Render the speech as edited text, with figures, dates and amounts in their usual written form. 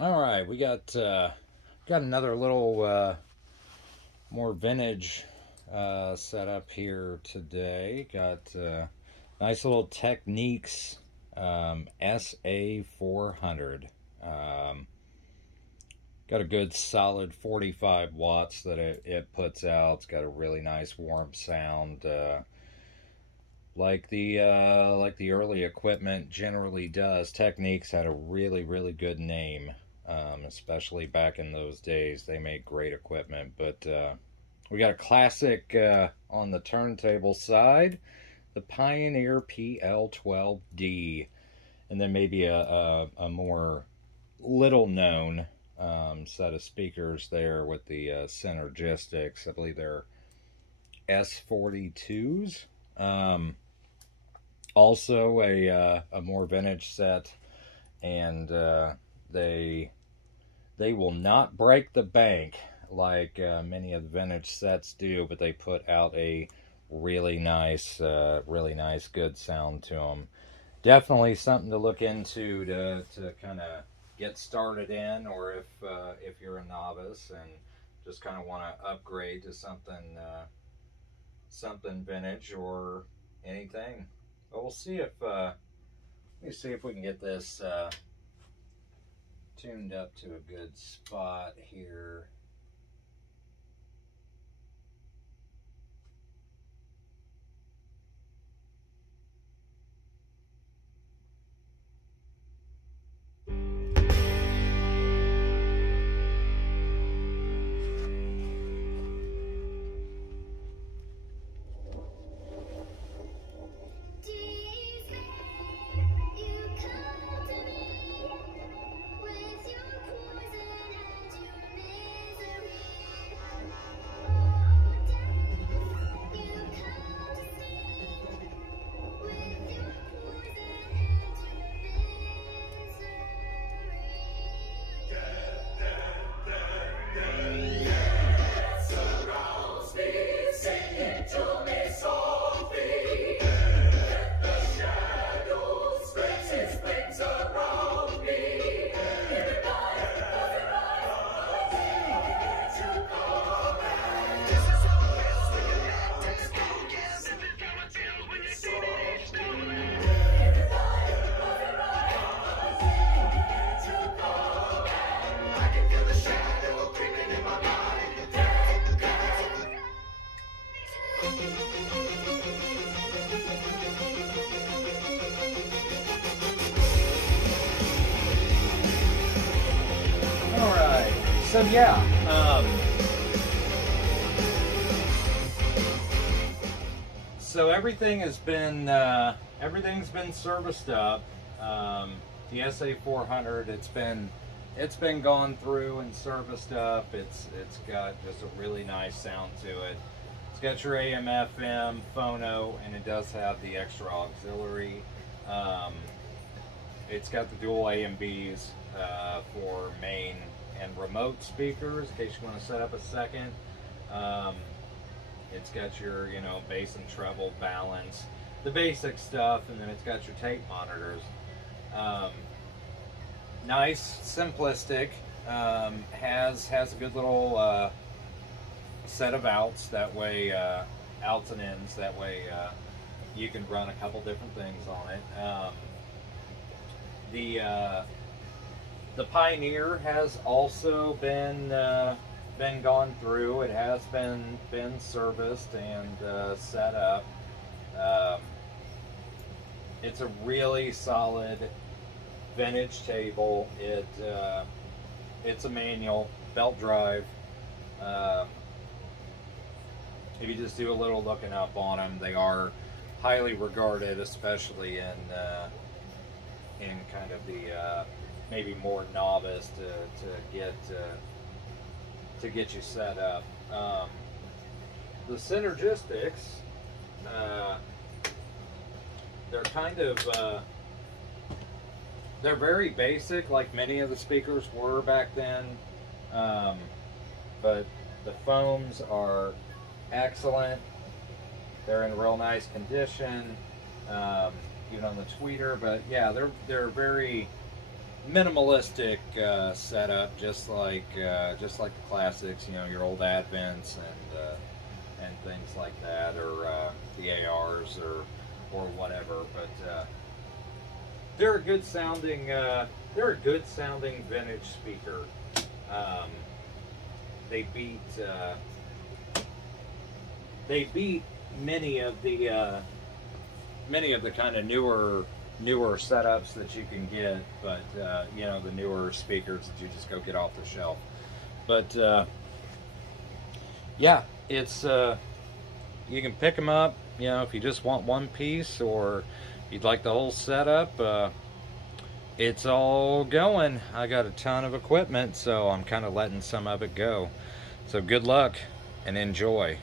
All right, we got another little more vintage setup here today. Got nice little Technics sa-400. Um, got a good solid 45 watts that it puts out. It's got a really nice warm sound. Like the early equipment generally does. Technics had a really good name, especially back in those days. They made great equipment, but we got a classic on the turntable side, the Pioneer PL12D, and then maybe a more little known set of speakers there with the Synergistics. I believe they're S42s. Also a more vintage set, and they will not break the bank like many of the vintage sets do, but they put out a really nice good sound to them. Definitely something to look into to kind of get started in, or if you're a novice and just kind of want to upgrade to something vintage or anything. But we'll see if let me see if we can get this tuned up to a good spot here. So yeah, so everything's been serviced up. The SA-400, it's been gone through and serviced up. It's got just a really nice sound to it. It's got your AM/FM phono, and it does have the extra auxiliary. It's got the dual A&Bs for main and remote speakers, in case you want to set up a second. It's got your, bass and treble balance, the basic stuff, and then it's got your tape monitors. Nice, simplistic, has a good little set of outs, that way, outs and ins, that way you can run a couple different things on it. The Pioneer has also been gone through. It has been serviced and set up. It's a really solid vintage table. It's a manual belt drive. If you just do a little looking up on them, they are highly regarded, especially in kind of the maybe more novice to get you set up. The Synergistics, they're kind of they're very basic, like many of the speakers were back then, but the foams are excellent. They're in real nice condition, even on the tweeter. But yeah, they're very minimalistic setup, just like the classics, you know, your old Advents and things like that, or the ARs or whatever. But they're a good sounding vintage speaker. Um, they beat many of the kind of newer setups that you can get, but you know, the newer speakers that you just go get off the shelf. But yeah, it's you can pick them up, you know, if you just want one piece, or you'd like the whole setup. It's all going. I got a ton of equipment, so I'm kind of letting some of it go. So good luck and enjoy.